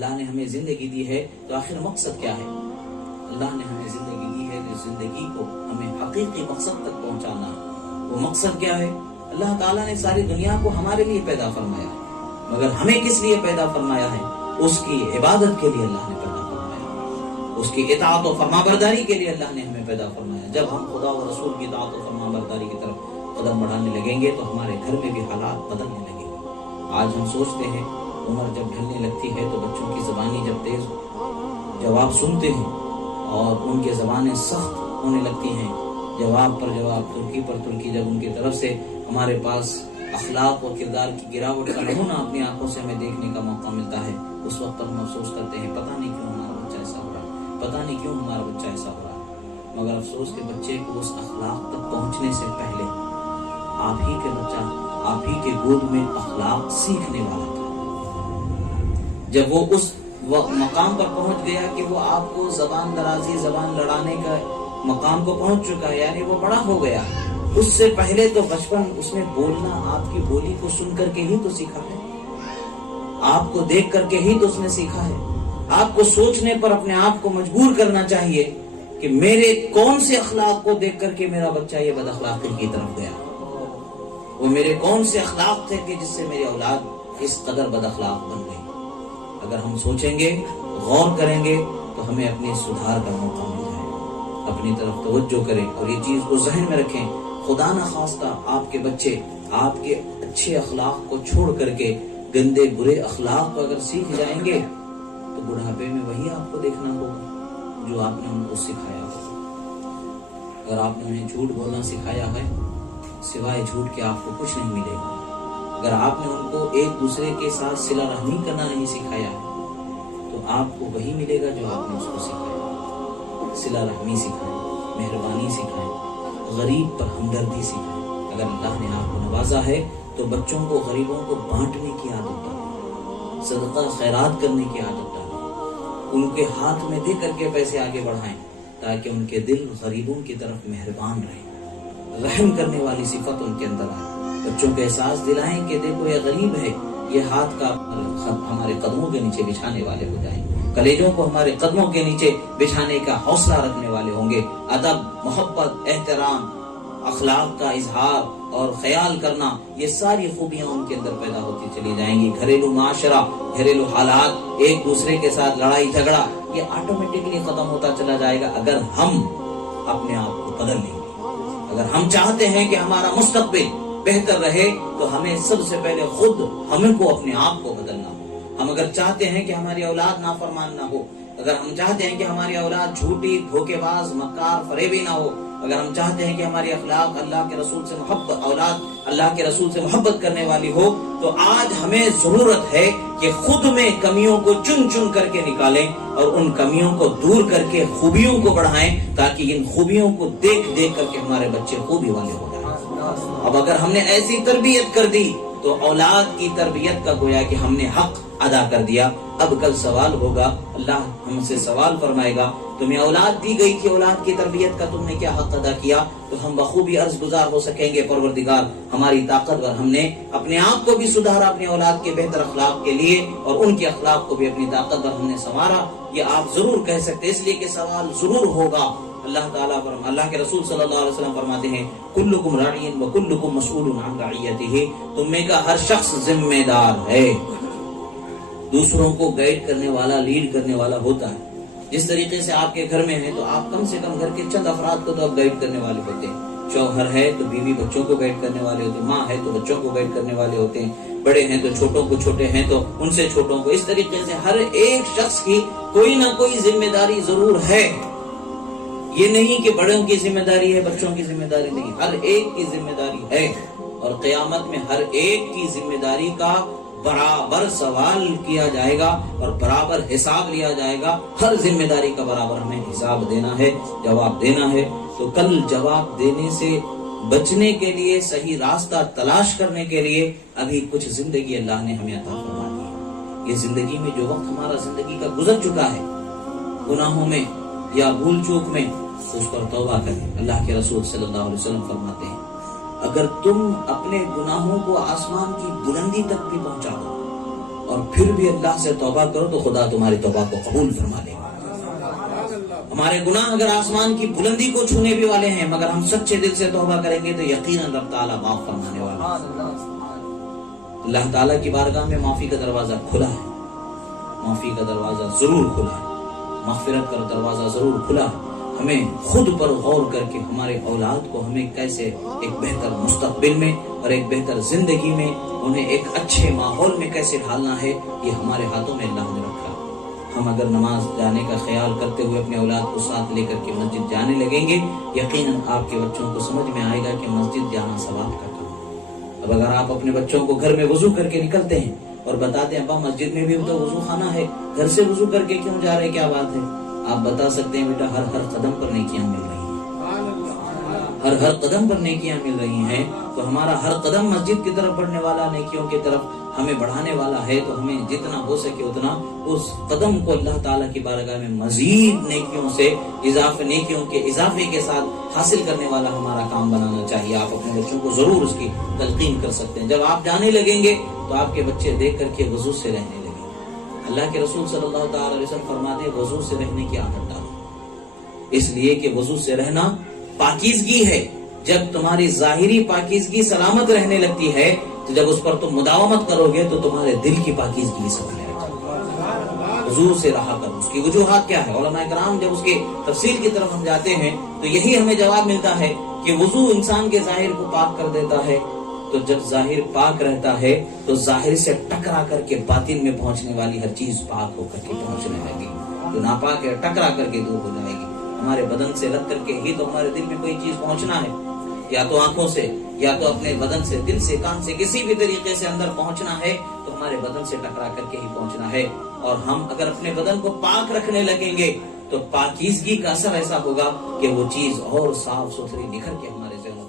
اللہ نے ہمیں زندگی دی ہے تو آخر مقصد کیا ہے؟ اللہ نے ہمیں زندگی دی ہے تو زندگی کو ہمیں حقیقی مقصد تک پہنچانا ہے۔ وہ مقصد کیا ہے؟ اللہ تعالیٰ نے ساری دنیا کو ہمارے لیے پیدا فرمایا ہے، مگر ہمیں کس لیے پیدا فرمایا ہے؟ اس کی عبادت کے لیے اللہ نے پیدا فرمایا، اس کی اطاعت و فرمانبرداری کے لیے اللہ نے ہمیں پیدا فرمایا۔ جب ہم خدا و رسول کی اطاعت و فرمانبرداری کی طرف قدم بڑھانے لگیں گے تو ہمارے گھر میں بھی حالات بدلنے لگیں گے۔ آج ہم سوچتے ہیں عمر جب ڈھلنے لگتی ہے تو بچوں کی زبانی جب تیز جواب سنتے ہیں اور ان کے زبانیں سخت ہونے لگتی ہیں، جواب پر جواب، ترکی پر ترکی، جب ان کی طرف سے ہمارے پاس اخلاق و کردار کی گراوٹ کا نمونہ اپنی آنکھوں سے ہمیں دیکھنے کا موقع ملتا ہے، اس وقت پر ہم افسوس کرتے ہیں پتہ نہیں کیوں ہمارا بچہ ایسا ہو رہا ہے، پتہ نہیں کیوں ہمارا بچہ ایسا ہو رہا ہے۔ مگر افسوس کہ بچے کو اس اخلاق تک پہنچنے سے پہلے آپ ہی کے بچہ آپ ہی کے گود میں اخلاق سیکھنے والا تھا۔ جب وہ اس مقام پر پہنچ گیا کہ وہ آپ کو زبان درازی، زبان لڑانے کا مقام کو پہنچ چکا ہے، یعنی وہ بڑا ہو گیا، اس سے پہلے تو بچپن اس نے بولنا آپ کی بولی کو سن کر کے ہی تو سیکھا ہے، آپ کو دیکھ کر کے ہی تو اس نے سیکھا ہے۔ آپ کو سوچنے پر اپنے آپ کو مجبور کرنا چاہیے کہ میرے کون سے اخلاق کو دیکھ کر کے میرا بچہ یہ بد اخلاقی کی طرف گیا، وہ میرے کون سے اخلاق تھے کہ جس سے میری اولاد اس قدر بد اخلاق بن گئی۔ اگر ہم سوچیں گے، غور کریں گے تو ہمیں اپنے سدھار کا موقع مل جائے گا، اپنی طرف توجہ کریں اور یہ چیز کو ذہن میں رکھیں، خدا نخواستہ آپ کے بچے آپ کے اچھے اخلاق کو چھوڑ کر کے گندے برے اخلاق کو اگر سیکھ جائیں گے تو بڑھاپے میں وہی آپ کو دیکھنا ہوگا جو آپ نے ان کو سکھایا ہوگا۔ اگر آپ نے انہیں جھوٹ بولنا سکھایا ہے، سوائے جھوٹ کے آپ کو کچھ نہیں ملے گا۔ اگر آپ نے ان کو ایک دوسرے کے ساتھ صلہ رحمی کرنا نہیں سکھایا ہے تو آپ کو وہی ملے گا جو آپ نے اس کو سکھایا۔ صلہ رحمی سکھائیں، مہربانی سکھائیں، غریب پر ہمدردی سکھائیں۔ اگر اللہ نے آپ کو نوازا ہے تو بچوں کو، غریبوں کو بانٹنے کی عادت ڈالیں، صدقہ خیرات کرنے کی عادت ڈالیں، ان کے ہاتھ میں دے کر کے پیسے آگے بڑھائیں تاکہ ان کے دل غریبوں کی طرف مہربان رہیں، رحم کرنے والی صفت ان کے اندر آئے۔ بچوں کو احساس دلائیں کہ دیکھو یہ غریب ہے، یہ ہاتھ کا ہمارے قدموں کے نیچے بچھانے والے ہو جائیں، کلیجوں کو ہمارے قدموں کے نیچے بچھانے کا حوصلہ رکھنے والے ہوں گے۔ ادب، محبت، احترام، اخلاق کا اظہار اور خیال کرنا، یہ ساری خوبیاں ان کے اندر پیدا ہوتی چلی جائیں گی۔ گھریلو معاشرہ، گھریلو حالات، ایک دوسرے کے ساتھ لڑائی جھگڑا، یہ آٹومیٹکلی ختم ہوتا چلا جائے گا اگر ہم اپنے آپ کو بدل لیں گے۔ اگر ہم چاہتے ہیں کہ ہمارا مستقبل بہتر رہے تو ہمیں سب سے پہلے خود ہمیں کو اپنے آپ کو بدلنا ہو۔ ہم اگر چاہتے ہیں کہ ہماری اولاد نافرمان نہ ہو، اگر ہم چاہتے ہیں کہ ہماری اولاد جھوٹی، دھوکے باز، مکار، فریبی نہ ہو، اگر ہم چاہتے ہیں کہ ہماری اخلاق اللہ کے رسول سے محبت، اولاد اللہ کے رسول سے محبت کرنے والی ہو، تو آج ہمیں ضرورت ہے کہ خود میں کمیوں کو چن چن کر کے نکالیں اور ان کمیوں کو دور کر کے خوبیوں کو بڑھائیں تاکہ ان خوبیوں کو دیکھ دیکھ کر کے ہمارے بچے خوبی والے ہو جائیں۔ اب اگر ہم نے ایسی تربیت کر دی تو اولاد کی تربیت کا گویا کہ ہم نے حق ادا کر دیا۔ اب کل سوال ہوگا، اللہ ہم سے سوال فرمائے گا، تمہیں اولاد دی گئی تھی، اولاد کی تربیت کا تم نے کیا حق ادا کیا؟ تو ہم بخوبی عرض گزار ہو سکیں گے، پروردگار ہماری طاقت ور، ہم نے اپنے آپ کو بھی سدھارا اپنی اولاد کے بہتر اخلاق کے لیے اور ان کے اخلاق کو بھی اپنی طاقت ور ہم نے سنوارا۔ یہ آپ ضرور کہہ سکتے، اس لیے کہ سوال ضرور ہوگا۔ اللہ تعالیٰ اللہ کے رسول صلی اللہ علیہ وسلم فرماتے ہیں، کلکم راعین وکلکم مسئول عن رعیتہ، تم میں کا ہر شخص ذمہ دار ہے۔ دوسروں کو گائیڈ کرنے والا، لیڈ کرنے والا ہوتا ہے۔ جس طریقے سے آپ کے گھر میں ہیں تو آپ کم سے کم گھر کے چند افراد کو تو آپ گائیڈ کرنے والے ہوتے ہیں۔ شوہر ہے تو بیوی بچوں کو گائیڈ کرنے والے ہوتے ہیں، ماں ہے تو بچوں کو گائیڈ کرنے والے ہوتے ہیں، بڑے ہیں تو چھوٹوں کو، چھوٹے ہیں تو ان سے چھوٹوں کو۔ اس طریقے سے ہر ایک شخص کی کوئی نہ کوئی ذمہ داری ضرور ہے۔ یہ نہیں کہ بڑوں کی ذمہ داری ہے، بچوں کی ذمہ داری نہیں، ہر ایک کی ذمہ داری ہے۔ اور قیامت میں ہر ایک کی ذمہ داری کا برابر سوال کیا جائے گا اور برابر حساب لیا جائے گا۔ ہر ذمہ داری کا برابر ہمیں حساب دینا ہے، جواب دینا ہے۔ تو کل جواب دینے سے بچنے کے لیے، صحیح راستہ تلاش کرنے کے لیے ابھی کچھ زندگی اللہ نے ہمیں عطا فرمائی ہے۔ یہ زندگی میں جو وقت ہمارا زندگی کا گزر چکا ہے، گناہوں میں یا بھول چوک میں، اس پر توبہ کریں۔ اللہ کے رسول صلی اللہ علیہ وسلم فرماتے ہیں، اگر تم اپنے گناہوں کو آسمان کی بلندی تک بھی پہنچا دو اور پھر بھی اللہ سے توبہ کرو تو خدا تمہاری توبہ کو قبول فرما لے گا. ہمارے گناہ اگر آسمان کی بلندی کو چھونے بھی والے ہیں، مگر ہم سچے دل سے توبہ کریں گے تو یقیناً رب تعالیٰ معاف فرمانے والا ہے. اللہ تعالیٰ کی بارگاہ میں معافی کا دروازہ کھلا ہے، معافی کا دروازہ ضرور کھلا ہے، مغفرت کا دروازہ ضرور کھلا ہے. ہمیں خود پر غور کر کے ہمارے اولاد کو ہمیں کیسے ایک بہتر مستقبل میں اور ایک بہتر زندگی میں، انہیں ایک اچھے ماحول میں کیسے ڈھالنا ہے، یہ ہمارے ہاتھوں میں اللہ نے رکھا. ہم اگر نماز جانے کا خیال کرتے ہوئے اپنے اولاد کو ساتھ لے کر کے مسجد جانے لگیں گے، یقیناً آپ کے بچوں کو سمجھ میں آئے گا کہ مسجد جانا ثواب کا کام. اب اگر آپ اپنے بچوں کو گھر میں وضو کر کے نکلتے ہیں اور بتاتے ہیں ابا مسجد میں بھی تو وضو خانہ ہے، گھر سے وضو کر کے کیوں جا رہے، کیا بات ہے؟ آپ بتا سکتے ہیں بیٹا ہر قدم پر نیکیاں مل رہی ہیں، ہر قدم پر نیکیاں مل رہی ہیں. تو ہمارا ہر قدم مسجد کی طرف بڑھنے والا، نیکیوں کی طرف ہمیں بڑھانے والا ہے. تو ہمیں جتنا ہو سکے اتنا اس قدم کو اللہ تعالیٰ کی بارگاہ میں مزید نیکیوں سے نیکیوں کے اضافے کے ساتھ حاصل کرنے والا ہمارا کام بنانا چاہیے. آپ اپنے بچوں کو ضرور اس کی تلقین کر سکتے ہیں. جب آپ جانے لگیں گے تو آپ کے بچے دیکھ کر کے وضو سے رہنے لگیں. اللہ کے رسول صلی اللہ تعالی علیہ وسلم فرماتے ہیں وضو سے رہنے کی عادت ڈالو، اس لیے کہ وضو سے رہنا پاکیزگی ہے. جب تمہاری ظاہری پاکیزگی سلامت رہنے لگتی ہے تو جب اس پر تم مداومت کرو گے تو تمہارے دل کی پاکیزگی سمجھنے لگے. وضو سے رہا کرو. اس کی وجوہات کیا ہے؟ علماء کرام جب اس کے تفصیل کی طرف ہم جاتے ہیں تو یہی ہمیں جواب ملتا ہے کہ وضو انسان کے ظاہر کو پاک کر دیتا ہے. تو جب ظاہر پاک رہتا ہے تو ظاہر سے ٹکرا کر کے باطن میں پہنچنے والی ہر چیز پاک ہو کر کے پہنچنے لگے. جو ناپاک ہے ٹکرا کر کے دور ہو جائے گی. ہمارے بدن سے لگ کر کے ہی تو ہمارے دل میں کوئی چیز پہنچنا ہے، یا تو آنکھوں سے، یا تو اپنے بدن سے، دل سے، کان سے، کسی بھی طریقے سے اندر پہنچنا ہے تو ہمارے بدن سے ٹکرا کر کے ہی پہنچنا ہے. اور ہم اگر اپنے بدن کو پاک رکھنے لگیں گے تو پاکیزگی کا اثر ایسا ہوگا کہ وہ چیز اور صاف ستھری نکھر کے ہمارے ذہن